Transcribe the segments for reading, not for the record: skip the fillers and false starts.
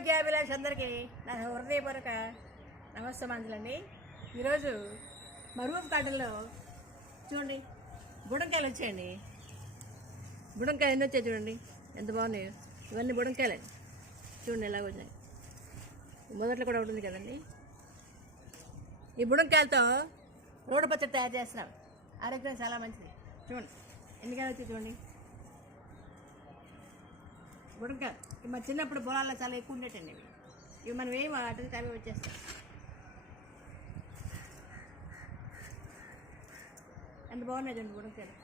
ఆరోగ్యాభిలాష్ అందరికీ నా హృదయపూర్వక నమస్సమాంజలండి. ఈరోజు మా రూఫ్ గార్డెన్లో చూడండి బుడంకాయలు వచ్చాయండి. బుడంకాయలు ఎన్ని వచ్చాయి చూడండి, ఎంత బాగున్నాయో. ఇవన్నీ బుడంకాయలే చూడండి ఎలాగ వచ్చాయి. మొదట్లో కూడా ఉంటుంది కదండి. ఈ బుడంకాయలతో రోడ్డు పచ్చడి తయారు చేస్తున్నాం. ఆరోగ్యం చాలా మంచిది. చూడండి ఎన్ని కాయలు వచ్చాయి చూడండి. బుడంకాయ మా చిన్నప్పుడు పొలాల్లో చాలా ఎక్కువ ఉండేటండి. ఇవి మనం ఏం వాటికి అవి వచ్చేస్తాం. ఎంత బాగున్నాయి చూడండి బుడంకాయలు.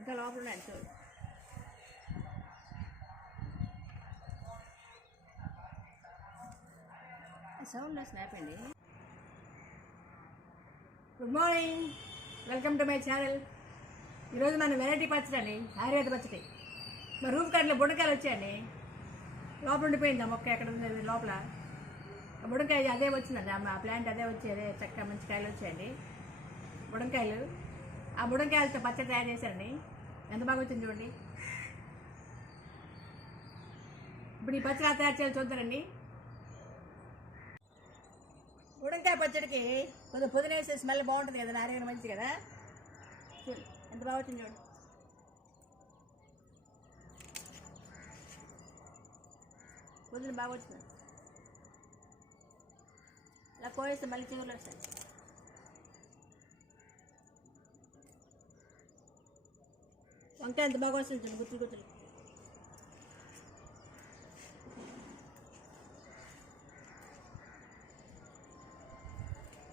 ఇంకా లోపల ఉన్నాయి చూడు. సౌండ్లో స్నాప్ అండి. Good morning, welcome to my channel. ఈరోజు మన వెరైటీ పచ్చడి అండి, ఆయుర్వేద పచ్చడి. మా రూఫ్ గార్డెన్లో బుడంకాయలు వచ్చాయండి. లోపల ఉండిపోయింది ఆ మొక్క, ఎక్కడ ఉంది లోపల. బుడంకాయ అదే వచ్చిందండి, ఆ ప్లాంట్ అదే వచ్చి అదే చక్కగా మంచి కాయలు వచ్చాయండి బుడంకాయలు. ఆ బుడంకాయలతో పచ్చడి తయారు చేశారండి. ఎంత బాగా వచ్చింది చూడండి. ఇప్పుడు ఈ పచ్చడి తయారు చేయాలి చూద్దారండి. బుడంకాయ పచ్చడికి కొంచెం పుదీనా వేసే స్మెల్ బాగుంటుంది కదా, ఆరోగ్యం మంచిది కదా. చూడు ఎంత బాగా వచ్చింది చూడు. పుదీనా బాగా వచ్చింది. ఇలా కోయేస్తే మళ్ళీ చిగురులు వస్తాయి. వంకాయ ఎంత బాగా వస్తుంది చూడు, గుత్తులు గుత్తులు.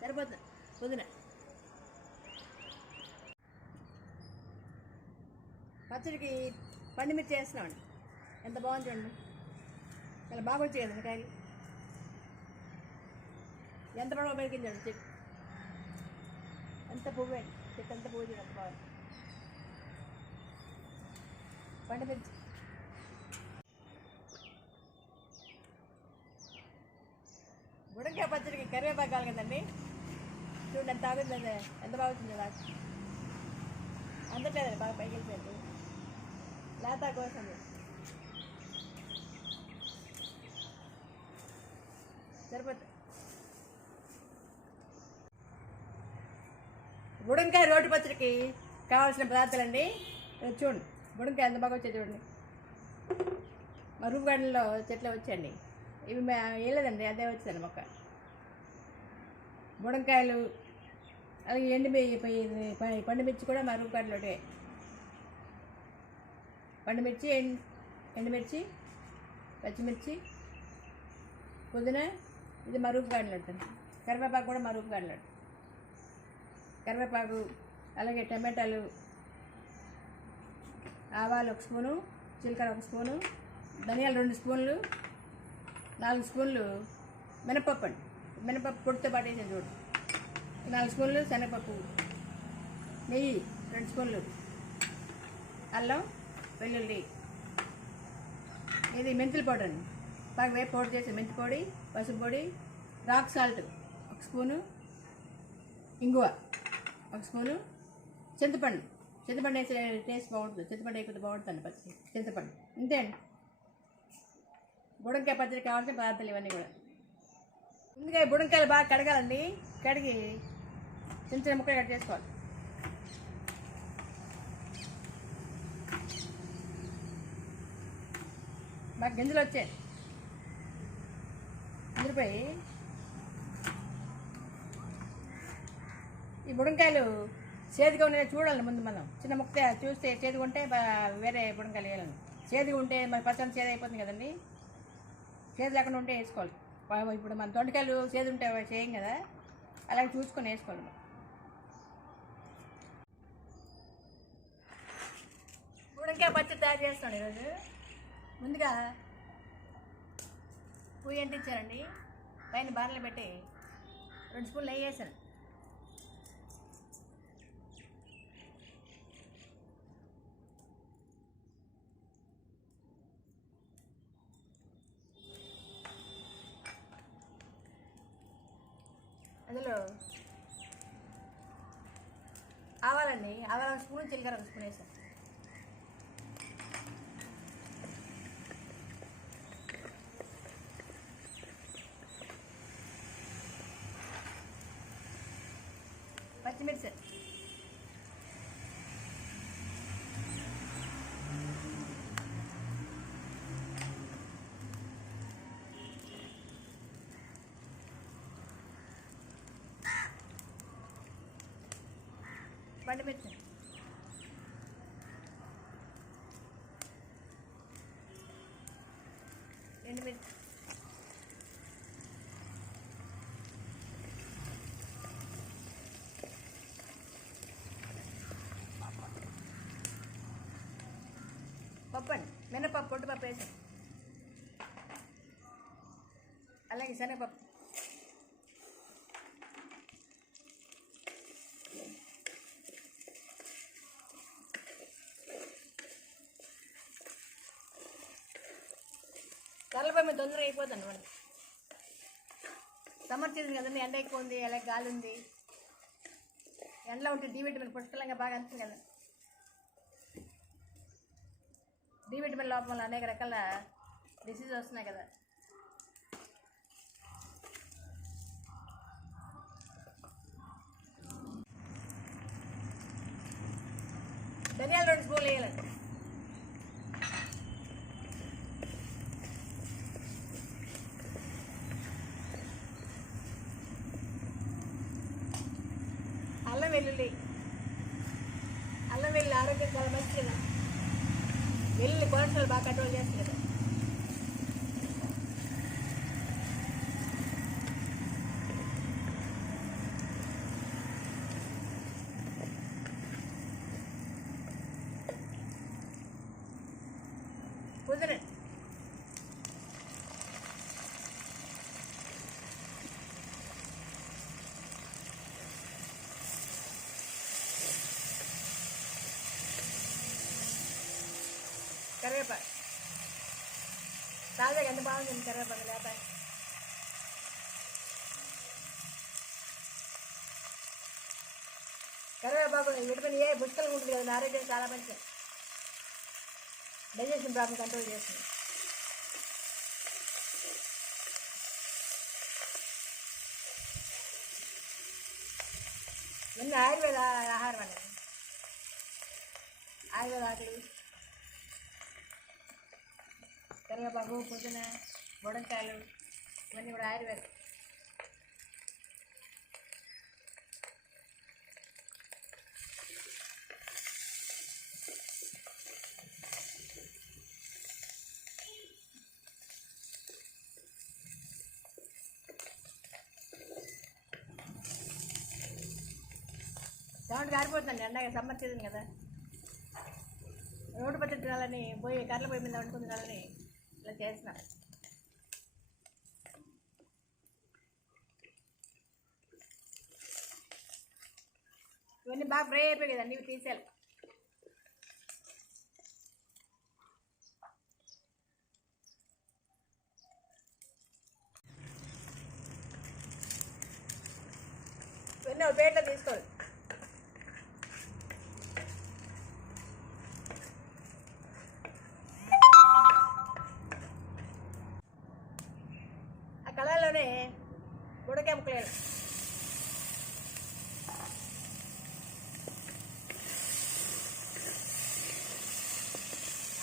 సరిపోతుంది పుదీనా. పచ్చడికి పండుమిర్చి వేస్తున్నామండి. ఎంత బాగుంది చూడండి, చాలా బాగా వచ్చాయి కదండి కాయలు. ఎంత బాగా పెరిగింది చూడండి చెట్టు. ఎంత పువ్వు అండి, చెట్టు ఎంత పువ్వు చూడండి, ఎంత బాగుంది పండుమిర్చి. బుడంకాయ పచ్చడికి కరివేపాకు కావాలి కదండి. చూడండి ఎంత ఆగుంది, ఎంత బాగా వచ్చింది. నాకు అందట్లేదండి, బాగా పైకి వెళ్ళిపోయింది. లేత కోసం సరిపోతుంది. బుడంకాయ రోటి పచ్చడికి కావాల్సిన పదార్థాలండి. చూడండి బుడంకాయ ఎంత బాగా వచ్చాయి చూడండి. మా రూఫ్ గార్డెన్లో చెట్లు వచ్చాయండి. ఇవి వేయలేదండి, అదే వచ్చిందండి మొక్క. బుడంకాయలు, అలాగే పండుమిర్చి కూడా మా రూఫ్ గార్డెన్లోనే. పండుమిర్చి, ఎండుమిర్చి, పచ్చిమిర్చి, పుదీనా, ఇది మా రూఫ్ గార్డెన్లో ఉంటుంది. కరివేపాకు కూడా మా రూఫ్ గార్డెన్లో ఉంటుంది. కరివేపాకు, అలాగే టమాటాలు, ఆవాలు 1 స్పూను, జీలకర్ర 1 స్పూను, ధనియాలు 2 స్పూన్లు, 4 స్పూన్లు మినపప్పు అండి. మినపప్పు పొడితో పాటు వేసాను చూడు. 4 స్పూన్లు శనగపప్పు, నెయ్యి 2 స్పూన్లు, అల్లం వెల్లుల్లి, ఇది మెంతుల పౌడర్ అండి. బాగా వేపు పౌడర్ చేసి మెంతి పొడి, పసుపు పొడి, రాక్ సాల్ట్ 1 స్పూను, ఇంగువ 1 స్పూను, చింతపండు వేసే టేస్ట్ బాగుంటుంది. చింతపండు అయిపోతే బాగుంటుంది పచ్చి చింతపండు. ఇంతే అండి బుడంకాయ పచ్చడి కావాల్సిన పదార్థాలు ఇవన్నీ కూడా. ముందుగా ఈ బుడంకాయలు బాగా కడగాలండి. కడిగి చిన్న చిన్న ముక్కలు కట్ చేసుకోవాలి. బాగా గింజలు వచ్చాయి. గింజలపోయి ఈ బుడంకాయలు చేదుగా ఉండే చూడాలి ముందు. మనం చిన్న ముక్క చూస్తే చేదుగా ఉంటే వేరే బుడంకాయలు వేయాలండి. చేదుగా ఉంటే మరి పచ్చడి చేదు అయిపోతుంది కదండి. చేదు లేకుండా ఉంటే వేసుకోవాలి. ఇప్పుడు మన దొండకాయలు చేదు ఉంటే చేయం కదా, అలాగే చూసుకొని వేసుకోవాలి. బుడంకాయ పచ్చడి తయారు చేస్తాను ఈరోజు. ముందుగా పొయ్యి అంటించారండి. పైన బార్లు పెట్టి 2 స్పూన్లు నెయ్యి వేసాను. అందులో ఆవాలండి, ఆవాల స్పూన్, జీలకర్ర ఒక స్పూన్ వేసాను. పచ్చిమిర్చి, పండుమిర్చి, ఎండుమిర్చి, పప్పు అండి, మినపప్పు, పొట్టుపప్పు వేసాం, అలాగే శనగపప్పు, కర్రలపై మీద తొందరగా అయిపోతుంది మనకి. సమ్మర్ సీజన్ కదండి, ఎండ ఎక్కువ ఉంది, అలాగే గాలి ఉంది. ఎండలో ఉంటే డి విటమిన్ పుష్కలంగా బాగా అందుతుంది కదా. డి విటమిన్ లోపం వల్ల అనేక రకాల డిసీజ్ వస్తున్నాయి కదా. ధనియాలు 2 స్పూన్లు వేయాలండి. అల్లం వెల్లుల్లి, అల్లం వెల్లుల్లి ఆరోగ్యం చాలా మంచిది కదా. వెల్లుల్లి కొలెస్ట్రాల్ బాగా కంట్రోల్ చేస్తుంది కదా. పుదీనా, కరివేపాకు, తాజాగా ఎంత బాగుంటుంది కరివేపాకు లేత. కరివేపాకు విటమిన్ ఏ పుష్కలంగా ఉంటుంది కదా, ఆరోగ్యం చాలా మంచిది. డైజెషన్ ప్రాబ్లం కంట్రోల్ చేస్తుంది. ఇవన్నీ ఆయుర్వేద ఆహారం అండి. ఆయుర్వేద ఆకులు, కరివేపాకు, పుదీనా, బుడంకాయలు, ఇవన్నీ కూడా ఆయుర్వేదం. సౌండ్ కారిపోతుందండి, ఎండగా సమ్మర్ సీజన్ కదా. రోడ్డు పచ్చడి తినాలని పోయి కర్రల పొయ్యి మీద వండుకుని తినాలని ఇలా చేస్తున్నాం. ఇవన్నీ బాగా ఫ్రై అయిపోయి కదండి, ఇవి తీసేయాలి. ఇవన్నీ ఒక ప్లేట్లో తీసుకోవాలి. కళాయిలోనే బుడకాయ ముక్కలు వేయాలి.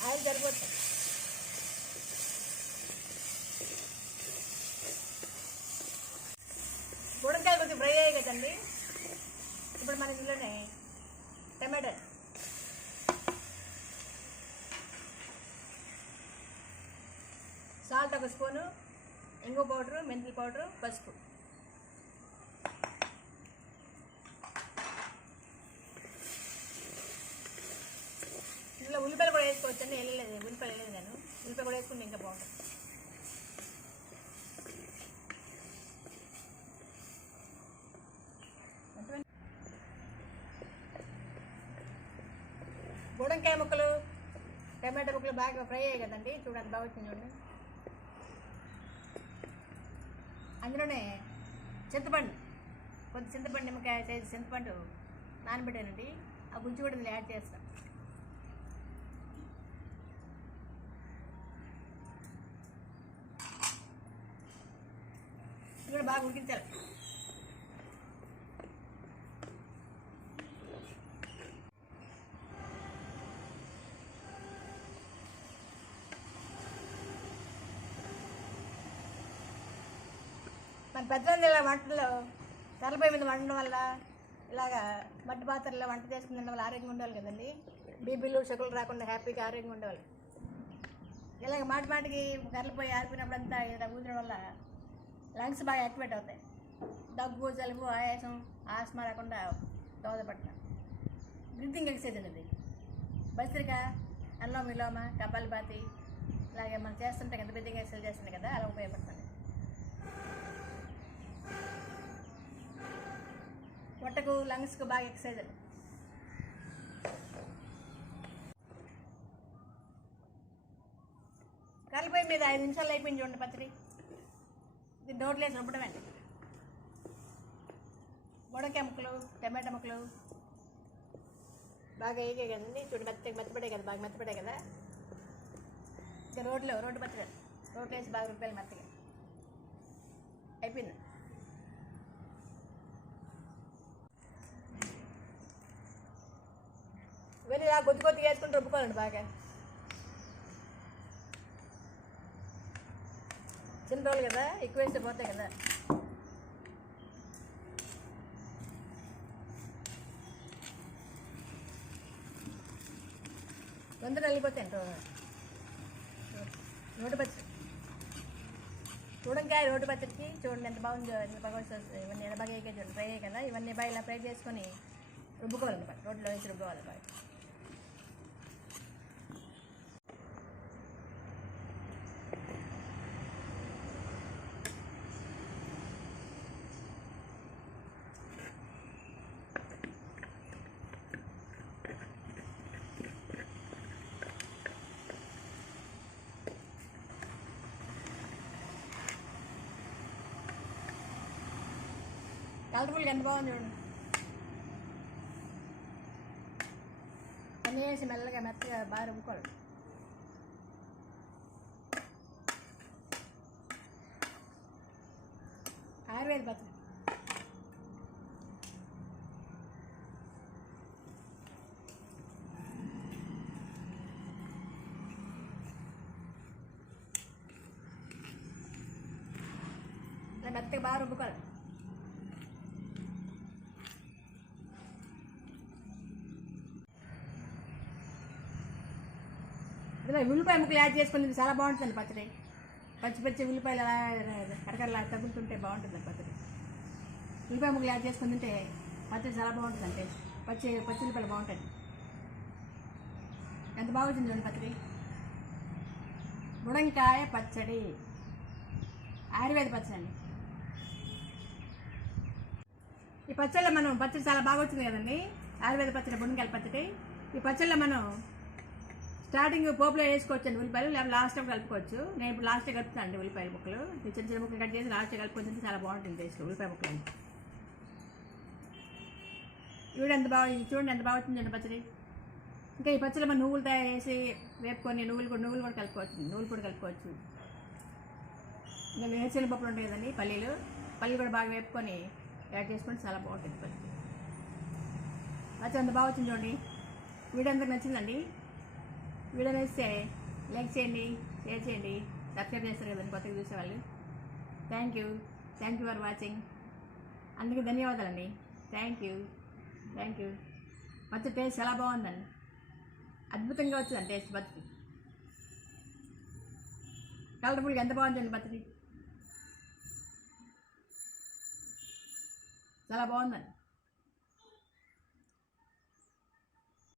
ఆయిల్ సరిపోతుంది. బుడకాయలు కొంచెం ఫ్రై అయ్యాయి కదండి. ఇప్పుడు మన ఇందులోనే టమాటా, సాల్ట్ ఒక స్పూను, ఇంగు పౌడరు, మెంతుల పౌడరు, పసుపు. ఇందులో ఉల్లిపాయలు కూడా వేసుకోవచ్చండి, వెళ్ళలేదు ఉల్లిపాయలు వెళ్ళలేదు నేను. ఉల్లిపాయ కూడా వేసుకుంటే ఇంకా బాగుంటుంది. బుడంకాయ ముక్కలు, టమాటా ముక్కలు బాగా ఫ్రై అయ్యాయి కదండి, చూడండి బాగా వచ్చింది చూడండి. అందులోనే చింతపండు కొంచెం చింతపండు నిమ్మకాయ సైజు చింతపండు నానబెట్టానండి. ఆ గుజ్జు కూడా ఇందులో యాడ్ చేస్తాను. ఇది కూడా బాగా ఉడికించాలి. మన పెద్దలంది ఇలా వంటల్లో తెల్లపై మీద వండడం వల్ల ఇలాగా మట్టి పాత్రలో వంట చేసుకుని తినడం వల్ల ఆరోగ్యంగా ఉండాలి కదండి. బీపీలు షుగర్లు రాకుండా హ్యాపీగా ఆరోగ్యంగా ఉండేవాళ్ళు. ఇలాగ మాటి మాటికి కర్రలపోయి ఆరిపోయినప్పుడంతా ఇలా ఊదడం వల్ల లంగ్స్ బాగా యాక్టివేట్ అవుతాయి. దగ్గు, జలుబు, ఆయాసం, ఆస్మా రాకుండా దోహదపడతాం. బ్రీతింగ్ ఎక్సర్సైజ్ అనేది భస్త్రిక, అనులోమ విలోమ, కపాలభాతి ఇలాగే మనం చేస్తుంటే కదా, బ్రీతింగ్ ఎక్సర్సైజ్ చేస్తుంది కదా, అలా ఉపయోగపడుతుంది. పొట్టకు, లంగ్స్కు బాగా ఎక్సర్సైజ్. కర్రలపై మీద 5 నిమిషాలు అయిపోయింది చూడండి పచ్చడి. ఇది నోట్లో వేసి రుబ్బడమే. మునక్కాయ ముక్కలు, టమాటా ముక్కలు బాగా వేగే కదండి. చూడండి మెత్తపడే కదా, బాగా మెత్తపడే కదా. ఇంకా రోడ్డు పచ్చడి రోడ్లు వేసి బాగా రుబ్బాలి మెత్తగా. అయిపోయింది. వెళ్ళి ఇలా కొద్దిగా వేసుకుని రుబ్బుకోవాలండి బాగా. చిన్న రోజులు కదా, ఎక్కువ వేస్తే పోతాయి కదా. వందలు వెళ్ళిపోతాయి. రోడ్డు పచ్చడి, చూడంకాయ రోడ్డు పచ్చడికి చూడండి ఎంత బాగుందో. ఎంత బాగా వస్తుంది. ఇవన్నీ ఎలా బాగా చూడండి, ఫ్రై అయ్యాయి కదా. ఇవన్నీ బాగా ఇలా ఫ్రై చేసుకొని రుబ్బుకోవాలన్నమాట. రోడ్లో వేసి రుబ్బుకోవాలి బాగా. కలర్ఫుల్గా ఎంత బాగుంది చూడండి. అన్నీ వేసి మెల్లగా మెత్తగా బాగా రుబ్బుకోవాలి. ఆయుర్వేద పచ్చడి. ఇలా మెత్తగా బాగా రుబ్బుకోవాలి. ఇలా ఉల్లిపాయ ముక్కలు యాడ్ చేసుకుని చాలా బాగుంటుంది పచ్చడి. పచ్చి ఉల్లిపాయలు అలా కరకరలా తగులుతుంటే బాగుంటుంది పచ్చడి. ఉల్లిపాయ ముక్కలు యాడ్ చేసుకుని తింటే పచ్చడి చాలా బాగుంటుంది. అంటే పచ్చి ఉల్లిపాయలు బాగుంటుంది. ఎంత బాగుంటుంది చూడండి పచ్చడి. మునక్కాయ పచ్చడి, ఆయుర్వేద పచ్చడి అండి. ఈ పచ్చడిలో మనం పచ్చడి చాలా బాగా వచ్చింది కదండి. ఆయుర్వేద పచ్చడి, మునక్కాయల పచ్చడి. ఈ పచ్చడిలో మనం స్టార్టింగ్ పోపులో వేసుకోవచ్చండి ఉల్లిపాయలు, లేకపోతే లాస్ట్ టైం కలుపుకోవచ్చు. నేను ఇప్పుడు లాస్ట్ కలుపుతాను అండి ఉల్లిపాయల ముక్కలు. చిన్న చిన్న ముక్కలు కట్ చేసి లాస్ట్ కలుపుకొని చాలా బాగుంటుంది టేస్ట్ ఉల్లిపాయ ముక్కలు. ఇవి ఎంత బాగా చూడండి ఎంత బాగా వచ్చిందండి పచ్చడి. ఇంకా ఈ పచ్చడిలో మనం నువ్వులు తయారు చేసి వేపుకొని నువ్వులు కూడా కలుపుకోవచ్చు. నువ్వులు కూడా కలుపుకోవచ్చు. ఇంకా వేరుశెనగ పప్పులు ఉంటాయి కదండి, పల్లీలు కూడా బాగా వేపుకొని యాడ్ చేసుకొని చాలా బాగుంటుంది పచ్చడి. పచ్చడి ఎంత బాగా వచ్చింది చూడండి. వీడియో అందరికి నచ్చిందండి. వీడియో నచ్చితే లైక్ చేయండి, షేర్ చేయండి, సబ్స్క్రైబ్ చేస్తారు కదండి కొత్తగా చూసేవాళ్ళు. Thank you for watching. అందుకే ధన్యవాదాలండి. Thank you. పచ్చడి టేస్ట్ చాలా బాగుందండి. అద్భుతంగా వచ్చిందండి టేస్ట్ పచ్చడి. కలర్ఫుల్గా ఎంత బాగుందండి పచ్చడి, చాలా బాగుందండి.